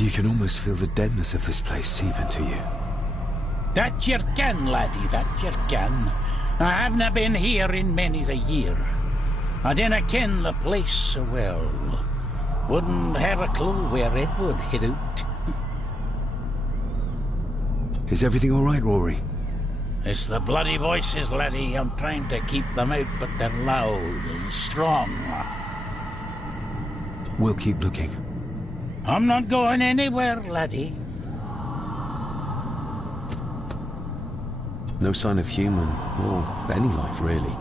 You can almost feel the deadness of this place seep into you. That you can, laddie, that you can. I havena been here in many a year. I dinna ken the place so well. Wouldn't have a clue where it would hit out. Is everything all right, Rory? It's the bloody voices, laddie. I'm trying to keep them out, but they're loud and strong. We'll keep looking. I'm not going anywhere, laddie. No sign of human, or any life, really.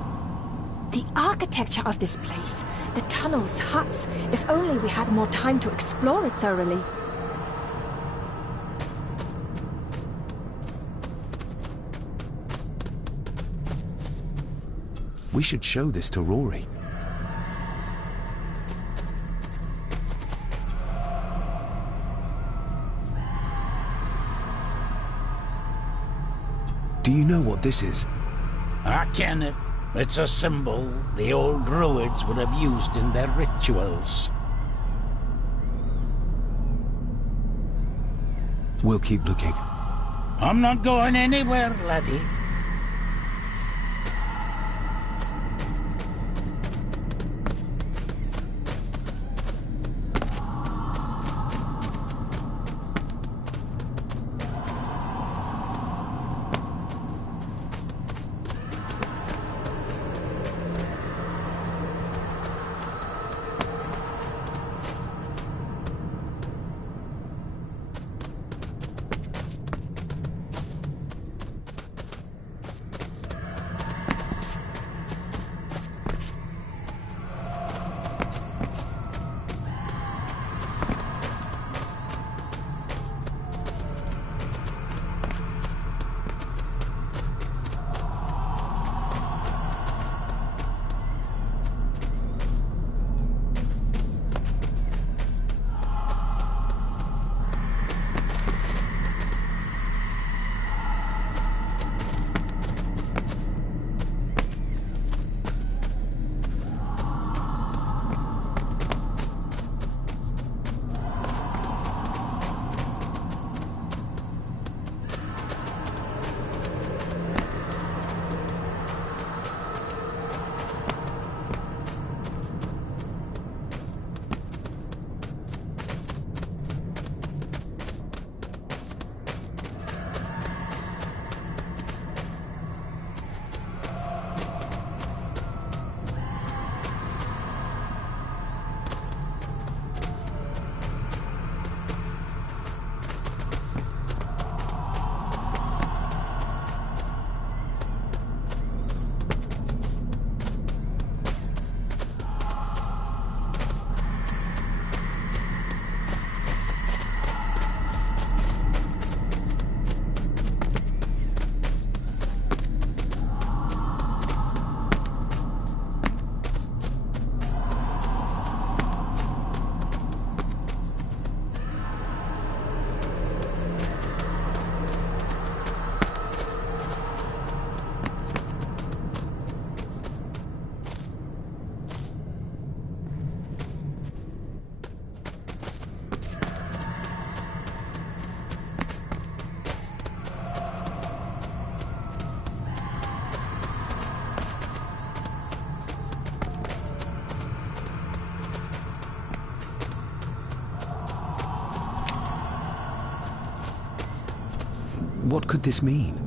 The architecture of this place, the tunnels, huts, if only we had more time to explore it thoroughly. We should show this to Rory. Do you know what this is? I ken it. It's a symbol the old druids would have used in their rituals. We'll keep looking. I'm not going anywhere, laddie. What could this mean?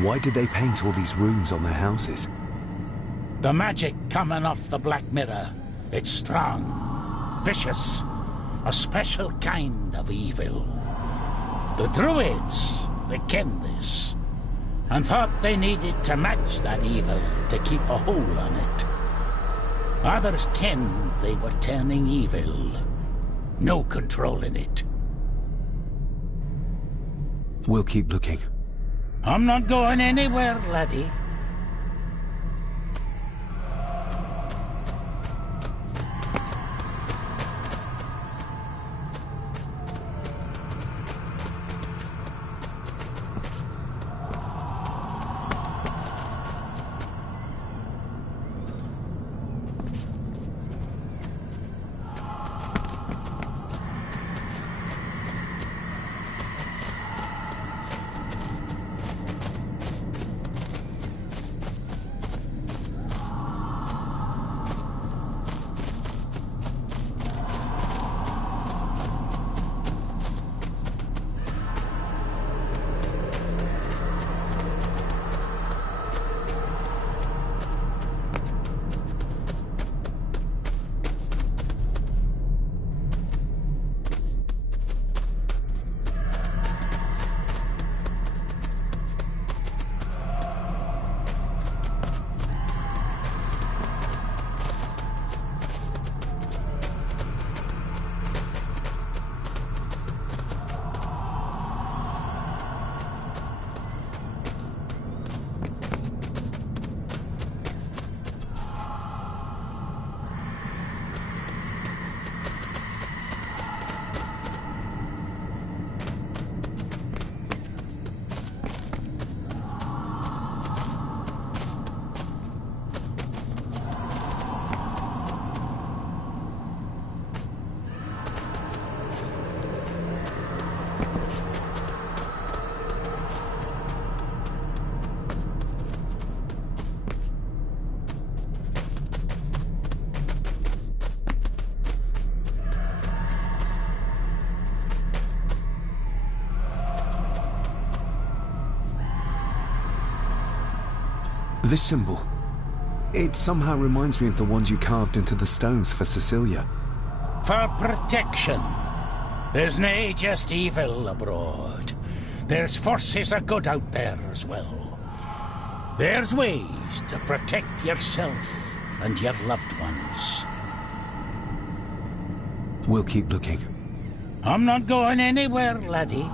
Why did they paint all these runes on their houses? The magic coming off the Black Mirror. It's strong, vicious, a special kind of evil. The Druids, they ken this, and thought they needed to match that evil to keep a hold on it. Others kenned they were turning evil. No controlling it. We'll keep looking. I'm not going anywhere, laddie. This symbol, it somehow reminds me of the ones you carved into the stones for Cecilia. For protection. There's nae just evil abroad. There's forces of good out there as well. There's ways to protect yourself and your loved ones. We'll keep looking. I'm not going anywhere, laddie.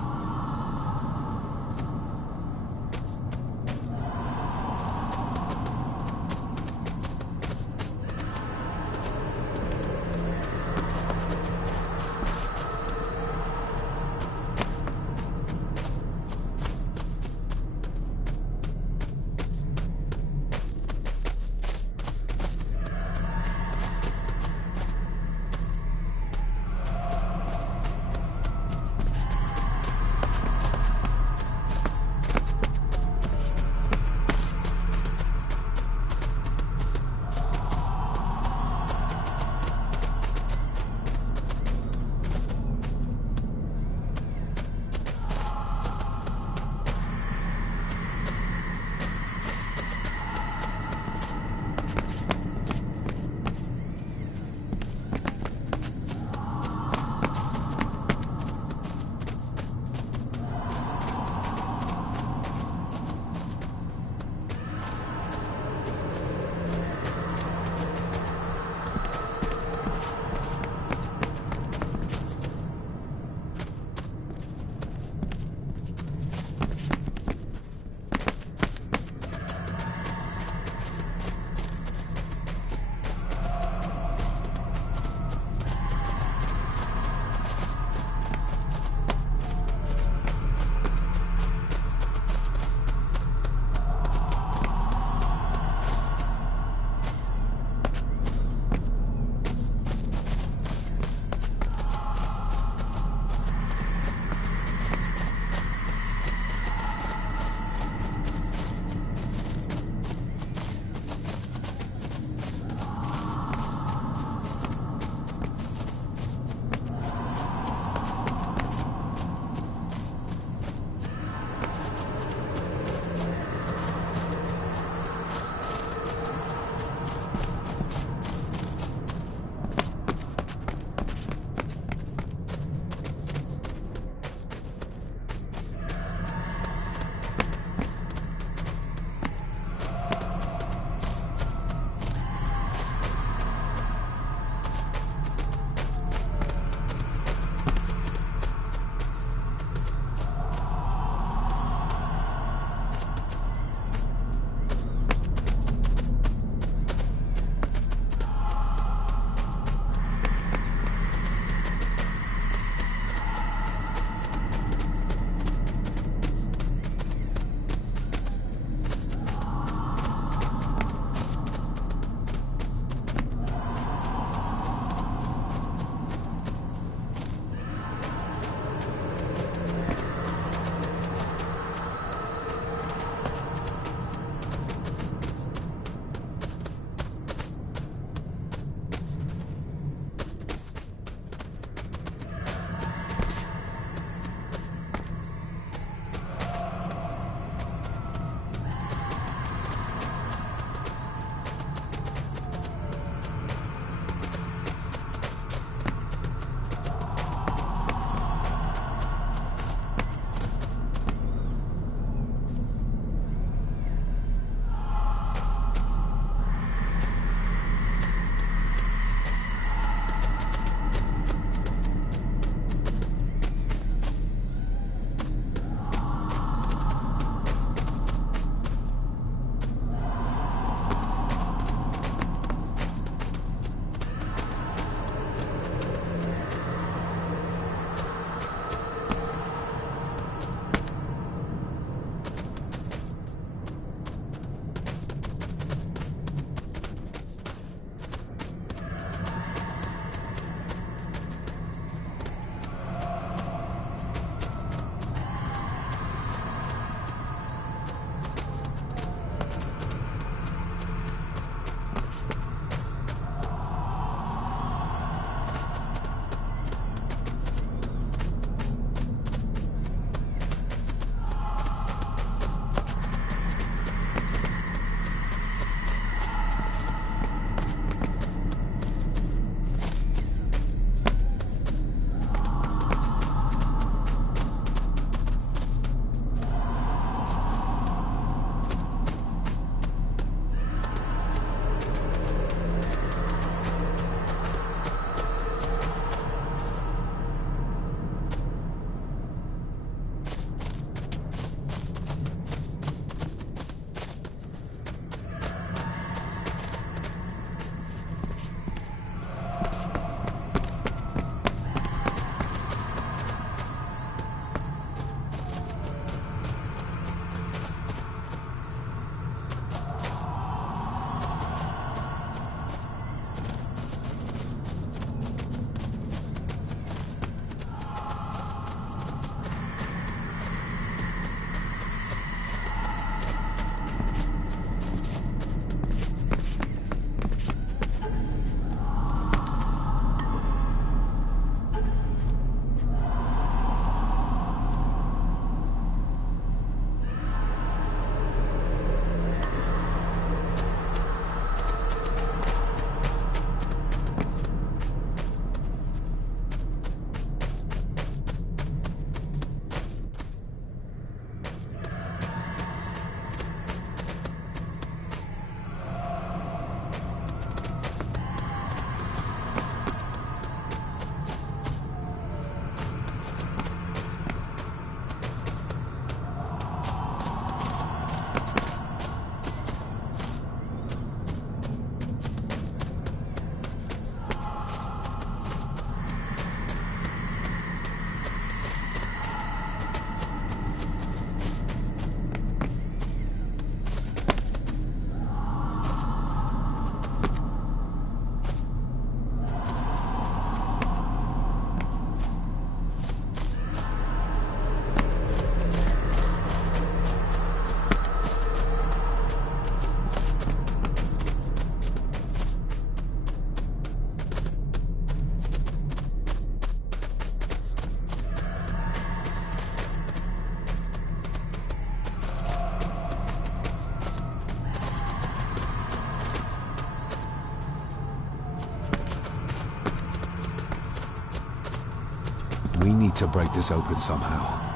We need to break this open somehow.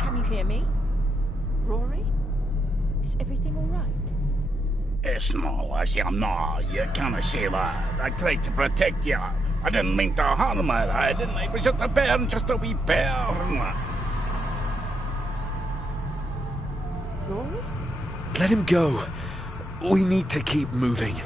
Can you hear me? Rory? Is everything all right? It's not like you know, you can't see that. I tried to protect you. I didn't mean to harm you. I didn't. It was just a burn, just a wee burn. Rory? Let him go. We need to keep moving.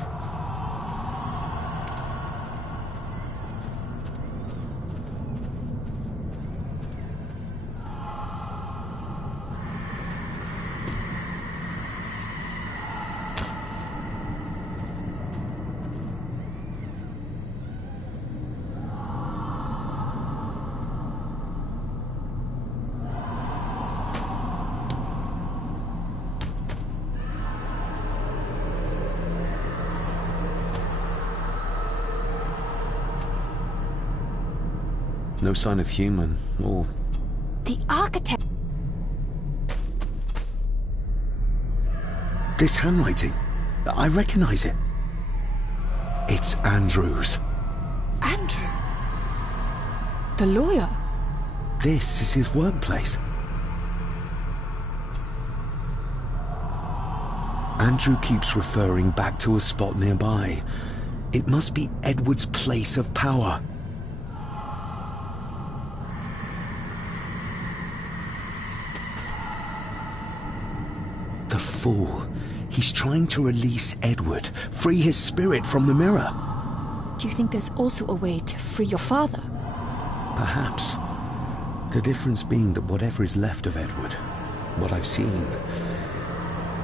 No sign of human, or... The architect... This handwriting, I recognize it. It's Andrew's. Andrew? The lawyer? This is his workplace. Andrew keeps referring back to a spot nearby. It must be Edward's place of power. The fool. He's trying to release Edward, free his spirit from the mirror. Do you think there's also a way to free your father? Perhaps. The difference being that whatever is left of Edward, what I've seen,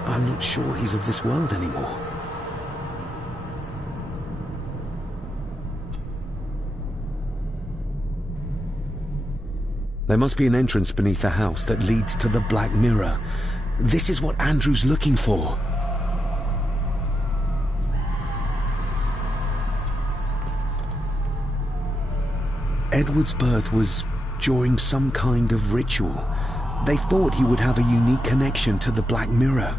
I'm not sure he's of this world anymore. There must be an entrance beneath the house that leads to the Black Mirror. This is what Andrew's looking for. Edward's birth was during some kind of ritual. They thought he would have a unique connection to the Black Mirror.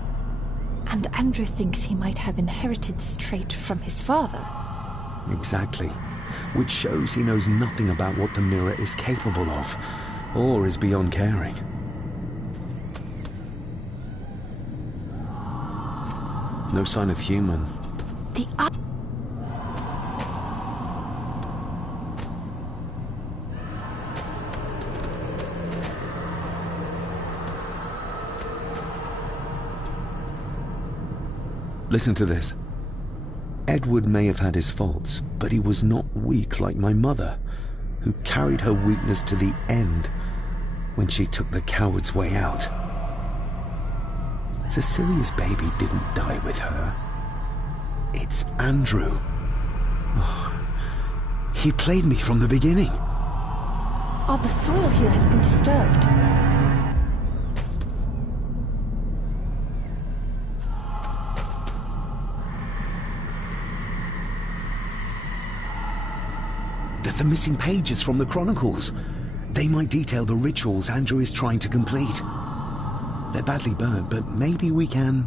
And Andrew thinks he might have inherited this trait from his father. Exactly. Which shows he knows nothing about what the mirror is capable of, or is beyond caring. No sign of human. Listen to this. Edward may have had his faults, but he was not weak like my mother, who carried her weakness to the end when she took the coward's way out. Cecilia's baby didn't die with her. It's Andrew. Oh, he played me from the beginning. Oh, the soil here has been disturbed. The missing pages from the Chronicles. They might detail the rituals Andrew is trying to complete. They're badly burnt, but maybe we can...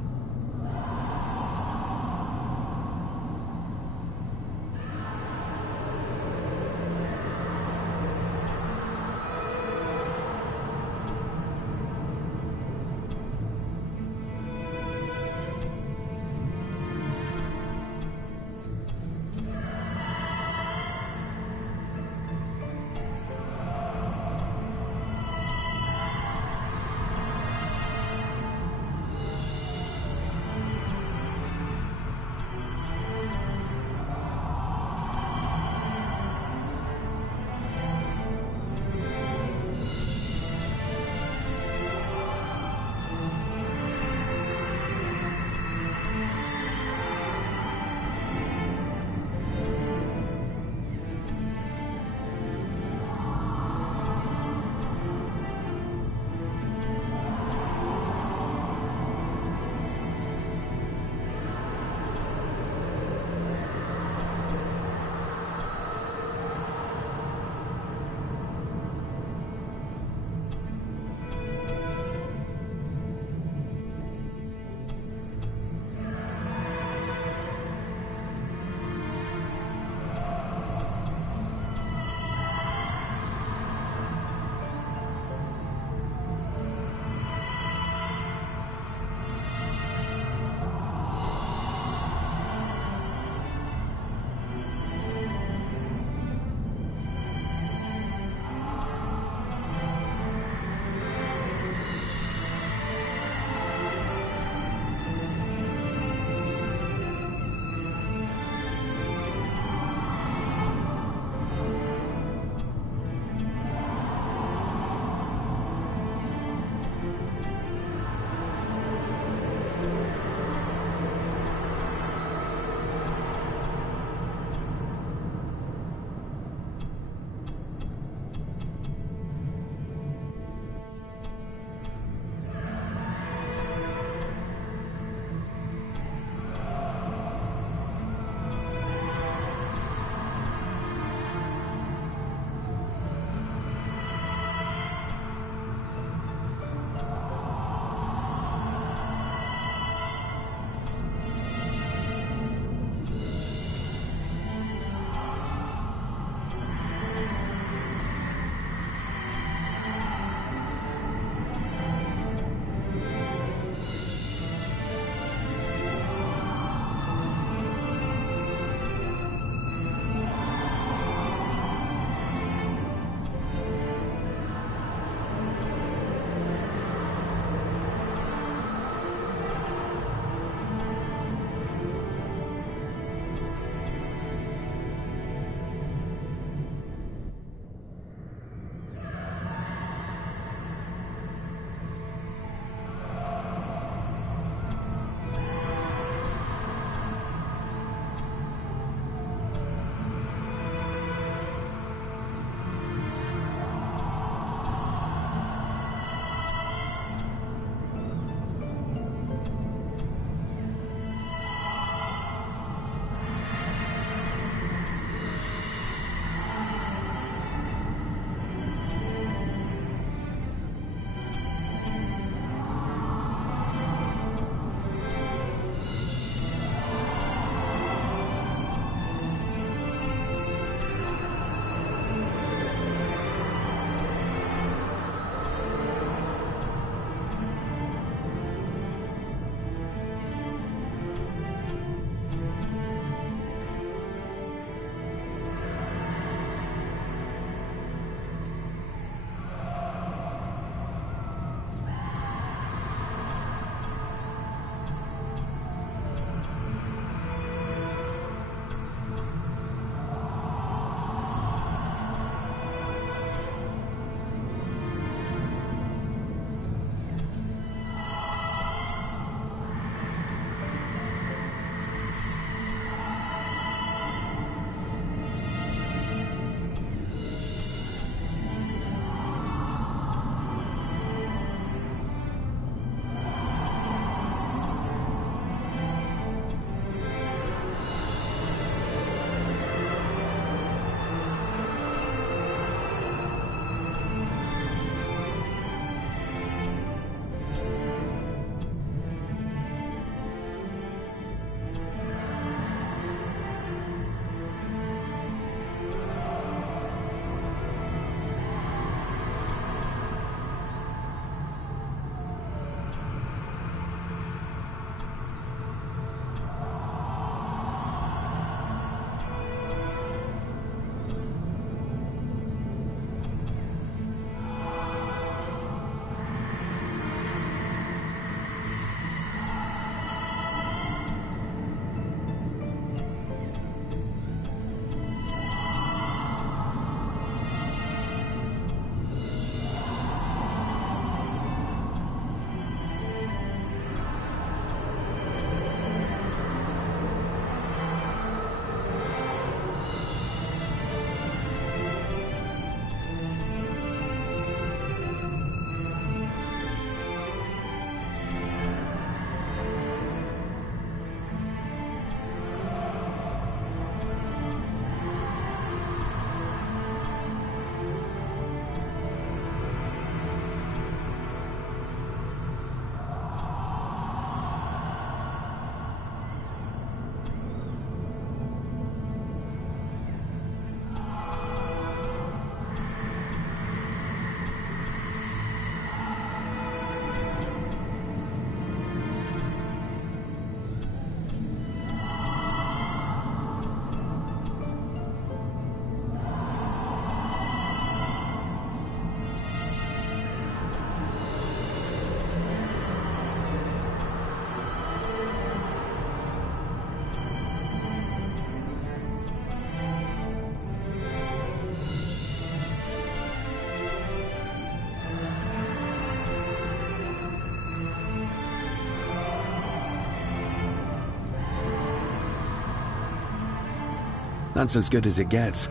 That's as good as it gets.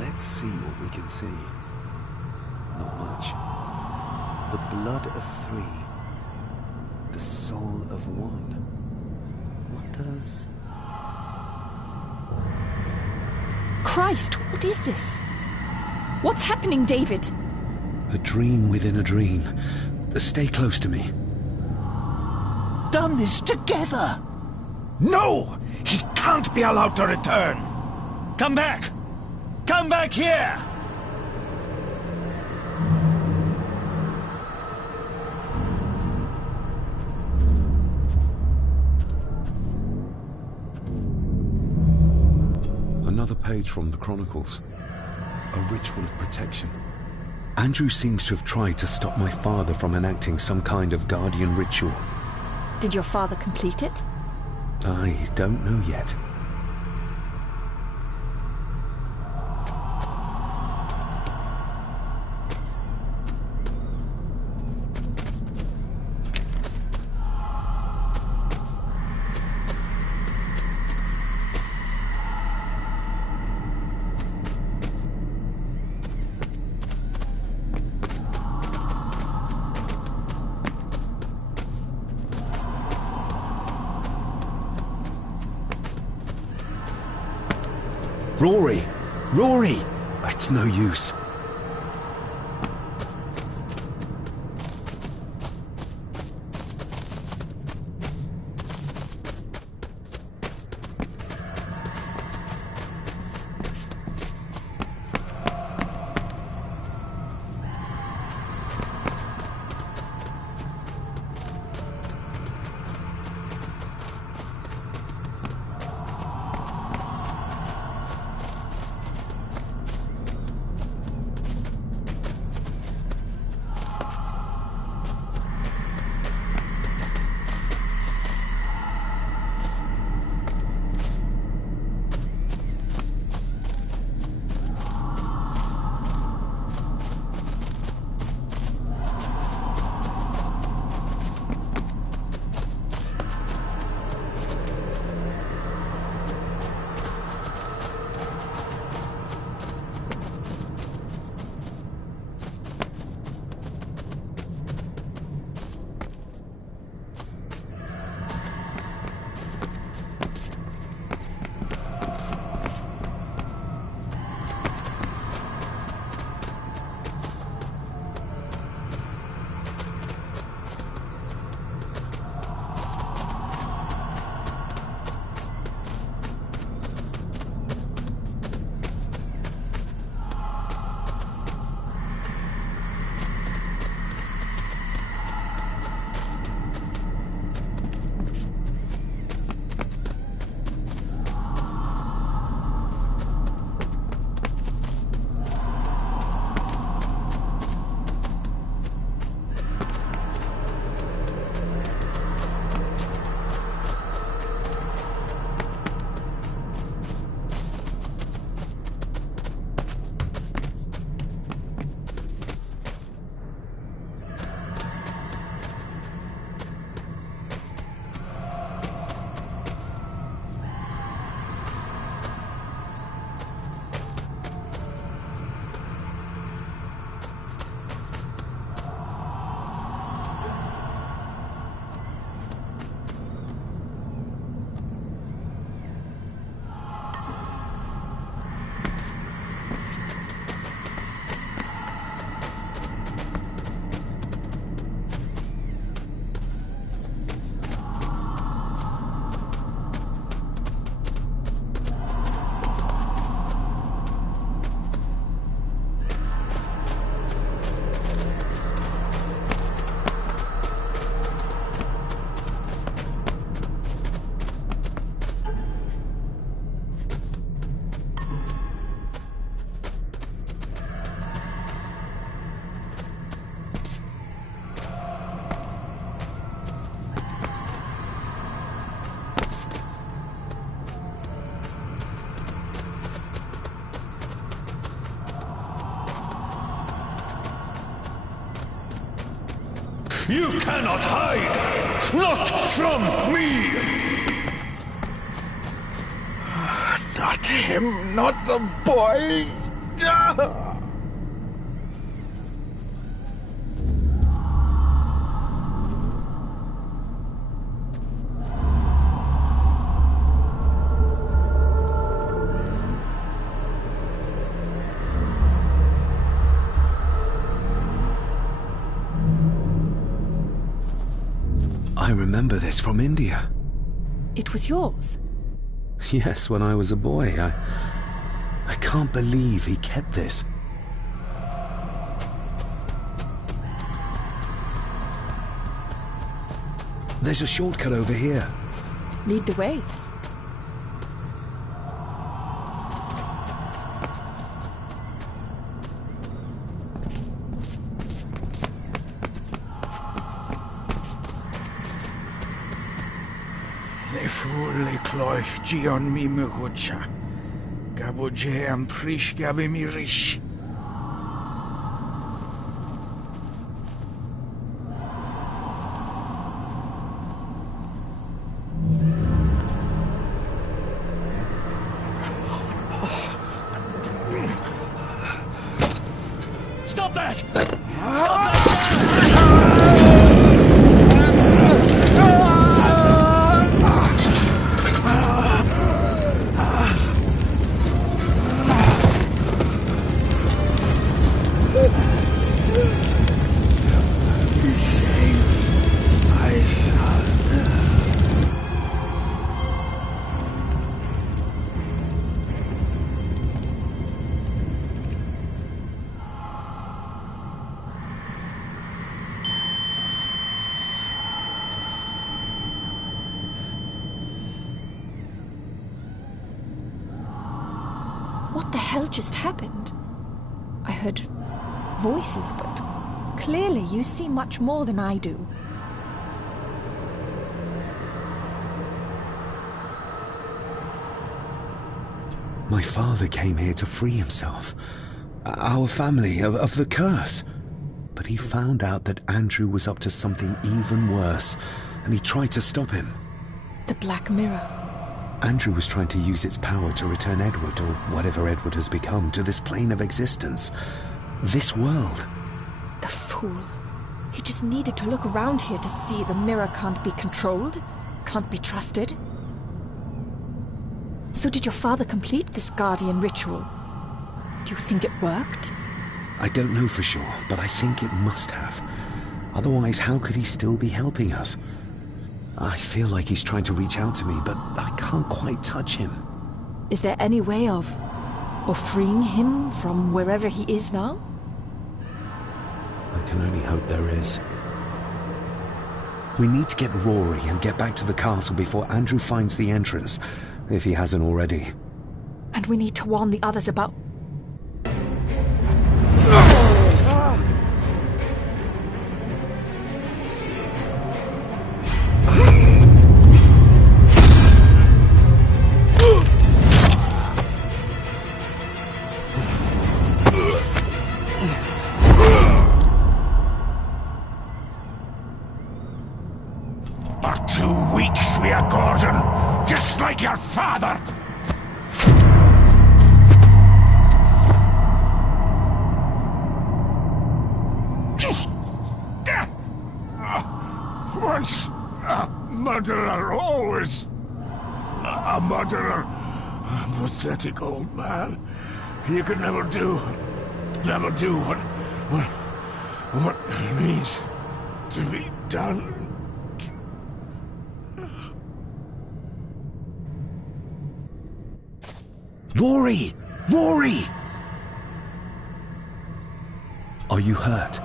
Let's see what we can see. Not much. The blood of three. The soul of one. What does... Christ, what is this? What's happening, David? A dream within a dream. Stay close to me. Done this together! No! He can't be allowed to return! Come back! Come back here! Another page from the Chronicles. A ritual of protection. Andrew seems to have tried to stop my father from enacting some kind of guardian ritual. Did your father complete it? I don't know yet. Rory! Rory! That's no use. You cannot hide! Not from me! Not him, not the boy! I remember this from India. It was yours. Yes, when I was a boy. I can't believe he kept this. There's a shortcut over here. Lead the way. Le cloich gion mi muhucha. Gaboje am prish gabe mi rish. Stop that! What the hell just happened? I heard voices, but clearly you see much more than I do. My father came here to free himself, our family, of the curse. But he found out that Andrew was up to something even worse, and he tried to stop him. The Black Mirror. Andrew was trying to use its power to return Edward, or whatever Edward has become, to this plane of existence. This world. The fool. He just needed to look around here to see the mirror can't be controlled, can't be trusted. So did your father complete this guardian ritual? Do you think it worked? I don't know for sure, but I think it must have. Otherwise, how could he still be helping us? I feel like he's trying to reach out to me, but I can't quite touch him. Is there any way of freeing him from wherever he is now? I can only hope there is. We need to get Rory and get back to the castle before Andrew finds the entrance, if he hasn't already. And we need to warn the others about... For 2 weeks we are Gordon, just like your father. Once a murderer, always a murderer. A pathetic old man. He could never do what needs to be done. Rory! Rory! Are you hurt?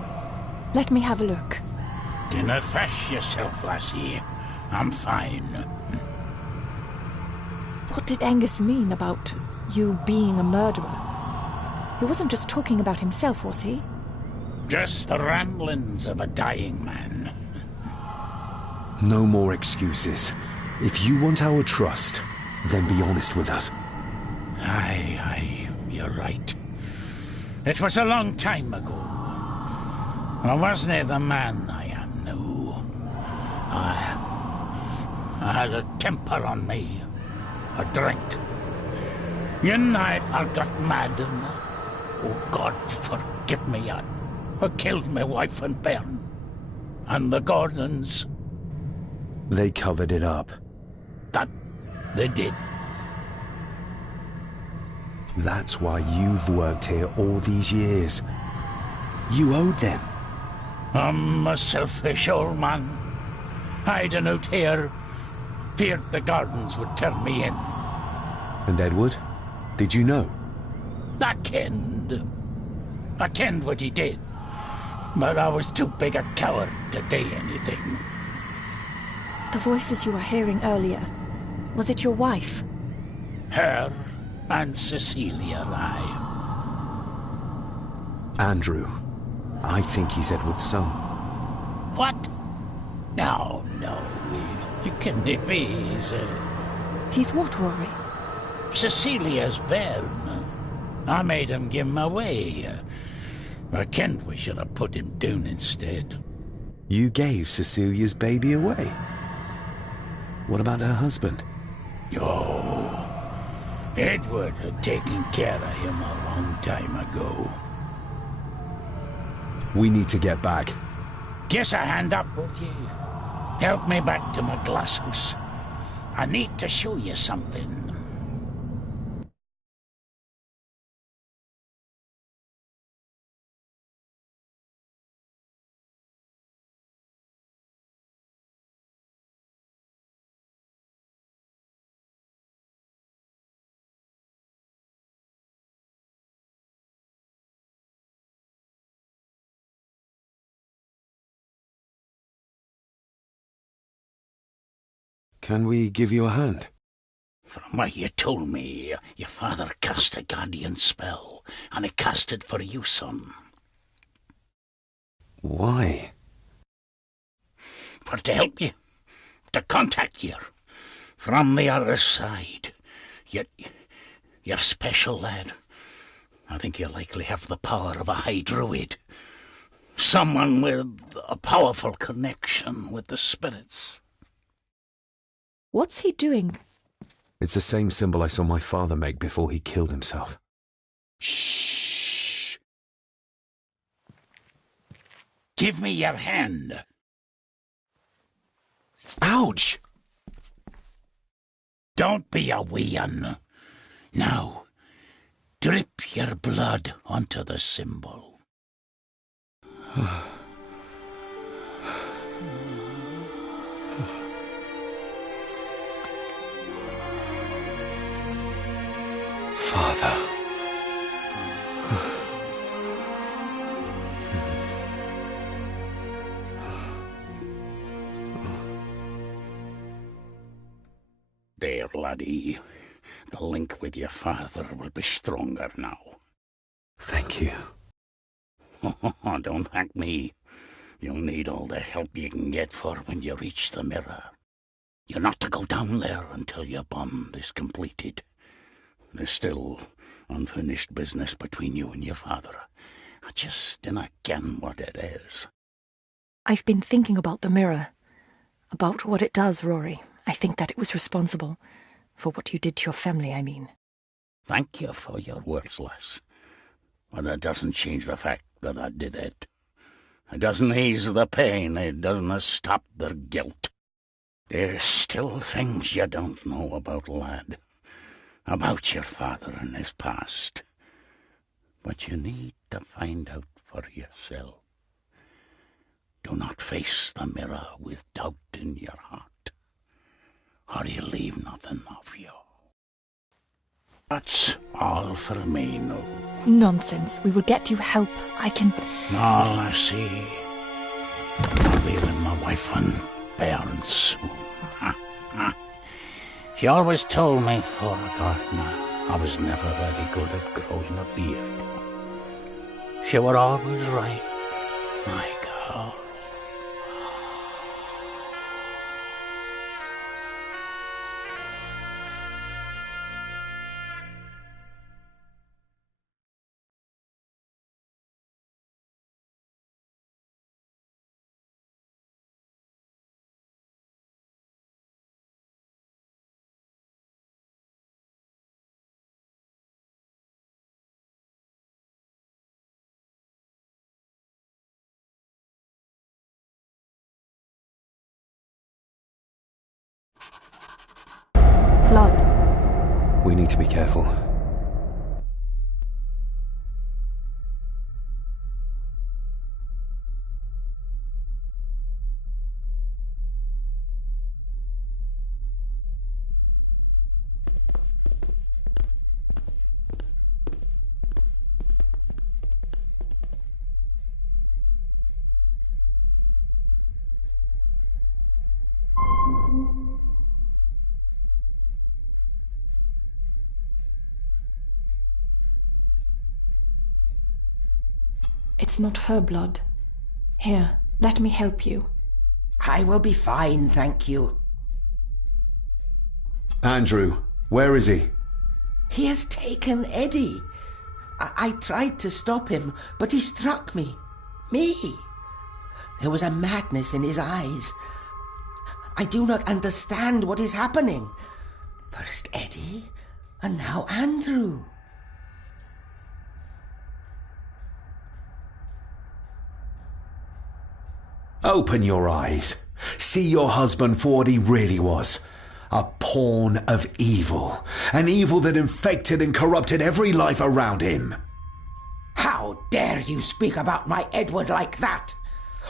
Let me have a look. Dinna fash yourself, lassie. I'm fine. What did Angus mean about you being a murderer? He wasn't just talking about himself, was he? Just the ramblings of a dying man. No more excuses. If you want our trust, then be honest with us. Aye, you're right. It was a long time ago. I wasn't the man I am now. I had a temper on me. A drink. One night I got mad and, oh God forgive me, I killed my wife and bairn. And the Gordons. They covered it up. That they did. That's why you've worked here all these years. You owed them. I'm a selfish old man. Hiding out here, feared the Gardens would turn me in. And Edward? Did you know? I kenned what he did. But I was too big a coward to do anything. The voices you were hearing earlier, was it your wife? Her and Cecilia Rye. Andrew. I think he's Edward's son. What? No, you can't be. He's what, Rory? Cecilia's bairn. I made him give him away. I kenned we should have put him down instead. You gave Cecilia's baby away? What about her husband? Oh, Edward had taken care of him a long time ago. We need to get back. Give a hand up, would you? Help me back to my glass house. I need to show you something. Can we give you a hand? From what you told me, your father cast a guardian spell, and he cast it for you, son. Why? For to help you, to contact you from the other side. You're special, lad. I think you likely have the power of a high druid. Someone with a powerful connection with the spirits. What's he doing? It's the same symbol I saw my father make before he killed himself. Shh! Give me your hand. Ouch! Don't be a wee un. Now, drip your blood onto the symbol. Father. There, laddie. The link with your father will be stronger now. Thank you. Don't thank me. You'll need all the help you can get for when you reach the mirror. You're not to go down there until your bond is completed. There's still unfinished business between you and your father. I just dinna ken what it is. I've been thinking about the mirror. About what it does, Rory. I think that it was responsible. For what you did to your family, I mean. Thank you for your words, lass. But that doesn't change the fact that I did it. It doesn't ease the pain. It doesn't stop the guilt. There's still things you don't know about, lad. About your father and his past. But you need to find out for yourself. Do not face the mirror with doubt in your heart, or you'll leave nothing of you. That's all for me, no. Nonsense. We will get you help. I can... All I see. I'll be with my wife and bairns soon. She always told me, for a gardener, I was never very good at growing a beard. She were always right, my girl. Blood. We need to be careful. It's not her blood. Here, let me help you. I will be fine, thank you. Andrew, where is he? He has taken Eddie. I tried to stop him, but he struck me. Me. There was a madness in his eyes. I do not understand what is happening. First Eddie, and now Andrew. Open your eyes. See your husband for what he really was. A pawn of evil. An evil that infected and corrupted every life around him. How dare you speak about my Edward like that?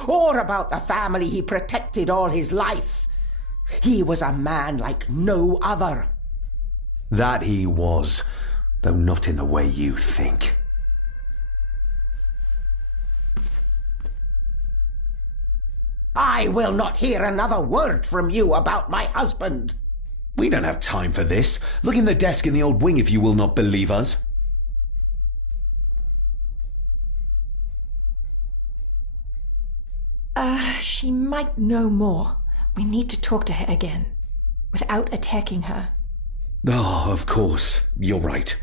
Or about the family he protected all his life? He was a man like no other. That he was, though not in the way you think. I will not hear another word from you about my husband. We don't have time for this. Look in the desk in the old wing if you will not believe us. She might know more. We need to talk to her again, without attacking her. Oh, of course. You're right.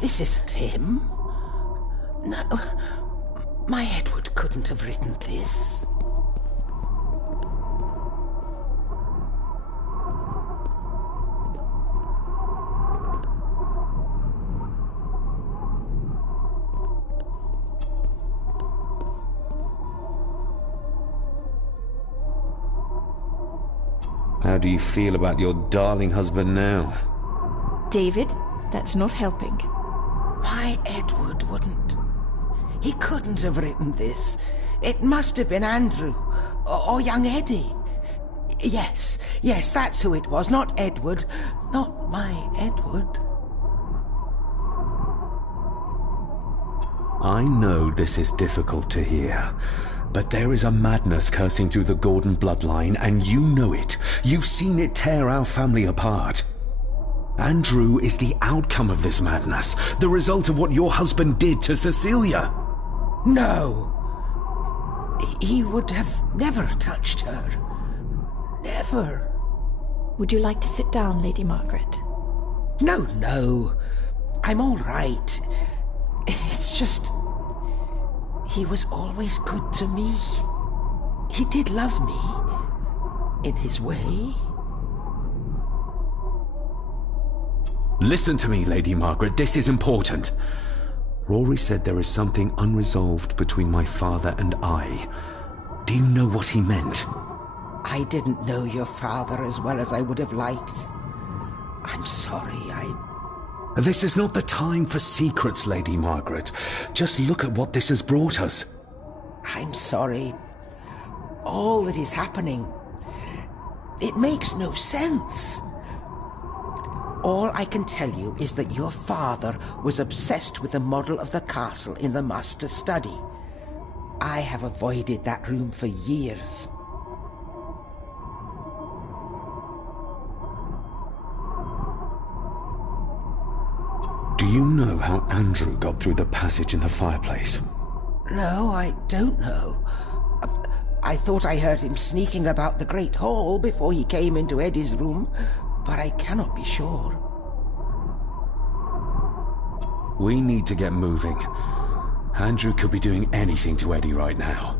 This isn't him. No, my Edward couldn't have written this. How do you feel about your darling husband now? David, that's not helping. My Edward wouldn't. He couldn't have written this. It must have been Andrew, or young Eddie. Yes, that's who it was, not Edward. Not my Edward. I know this is difficult to hear, but there is a madness coursing through the Gordon bloodline, and you know it. You've seen it tear our family apart. Andrew is the outcome of this madness, the result of what your husband did to Cecilia. No. He would have never touched her. Never. Would you like to sit down, Lady Margaret? No. I'm all right. It's just... he was always good to me. He did love me. In his way. Listen to me, Lady Margaret. This is important. Rory said there is something unresolved between my father and I. Do you know what he meant? I didn't know your father as well as I would have liked. I'm sorry, This is not the time for secrets, Lady Margaret. Just look at what this has brought us. I'm sorry. All that is happening... it makes no sense. All I can tell you is that your father was obsessed with the model of the castle in the master study. I have avoided that room for years. Do you know how Andrew got through the passage in the fireplace? No, I don't know. I thought I heard him sneaking about the Great Hall before he came into Eddie's room, but I cannot be sure. We need to get moving. Andrew could be doing anything to Eddie right now.